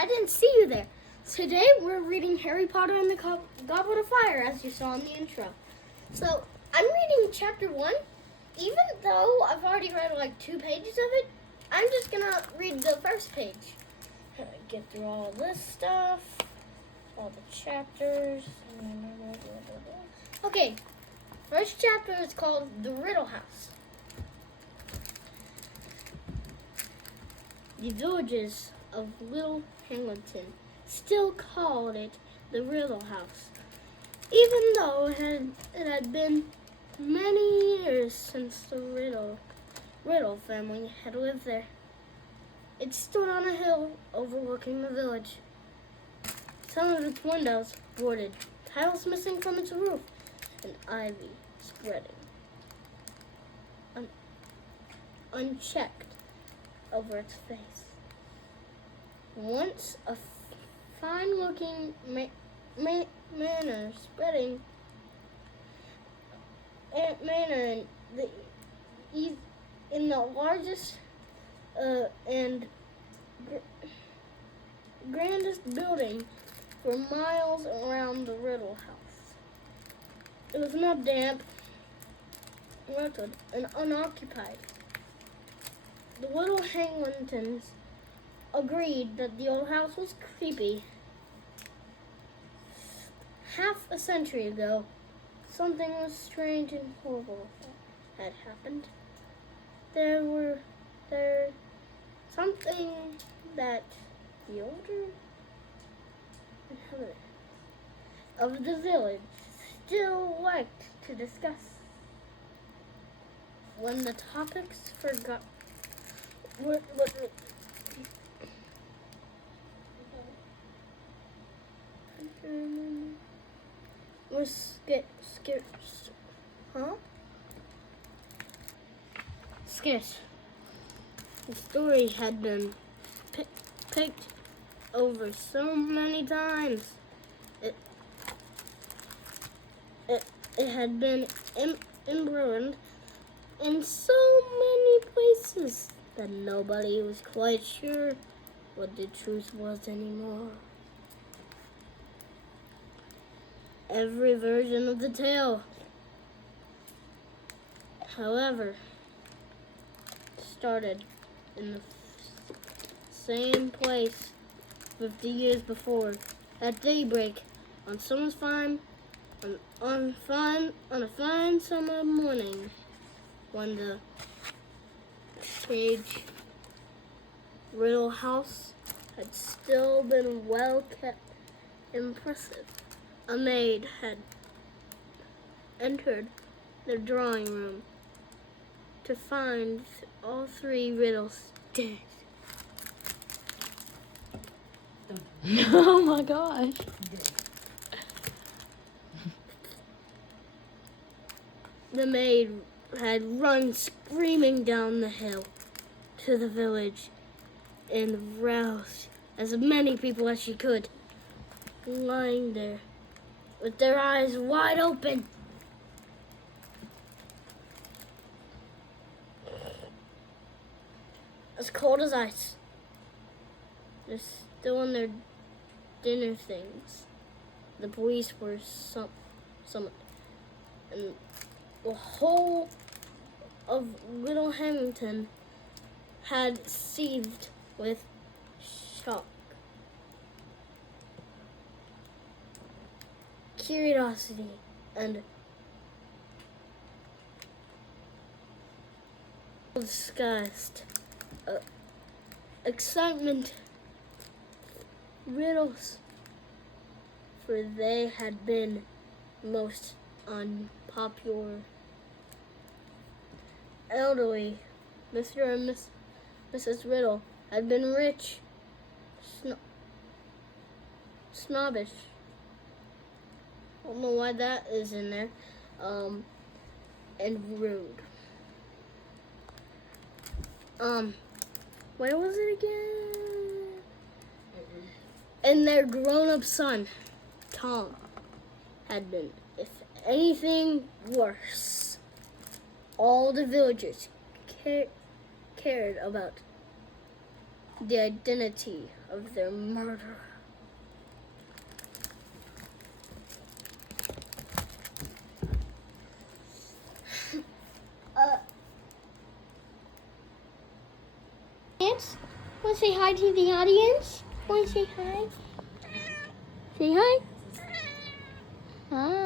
I didn't see you there. Today we're reading Harry Potter and the Goblet of Fire, as you saw in the intro. So I'm reading chapter 1. Even though I've already read like 2 pages of it, I'm just gonna read the first page. Get through all this stuff, all the chapters. Okay, first chapter is called The Riddle House. The villagers of Little Hamilton still called it the Riddle House, even though it had been many years since the Riddle family had lived there. It stood on a hill overlooking the village. Some of its windows boarded, tiles missing from its roof, and ivy spreading unchecked over its face. Once a fine-looking manor spreading manor in the largest and grandest building for miles around the Riddle House. It was not damp, rotted, and unoccupied. The Little Hamiltons agreed that the old house was creepy. Half a century ago, something was strange and horrible had happened. There something that the older inhabitant of the village still liked to discuss. When the topics forgot was scarce. The story had been picked over so many times. It had been embroidered in so many places that nobody was quite sure what the truth was anymore. Every version of the tale, however, started in the same place 50 years before, at daybreak, on a fine summer morning, when the sage Riddle House had still been well kept. Impressive. A maid had entered the drawing room to find all 3 riddles dead. Oh my gosh. The maid had run screaming down the hill to the village and roused as many people as she could, lying there with their eyes wide open. As cold as ice. They're still in their dinner things. The police were summoned, and the whole of Little Hamilton had seethed with shock, curiosity, and disgust, excitement, riddles, for they had been most unpopular. Elderly Mr. and Mrs. Riddle had been rich, snobbish. I don't know why that is in there, and rude. Where was it again? And their grown-up son, Tom, had been, if anything, worse. All the villagers cared about the identity of their murderer. Want to say hi to the audience? Want to say hi? Say hi. Hi.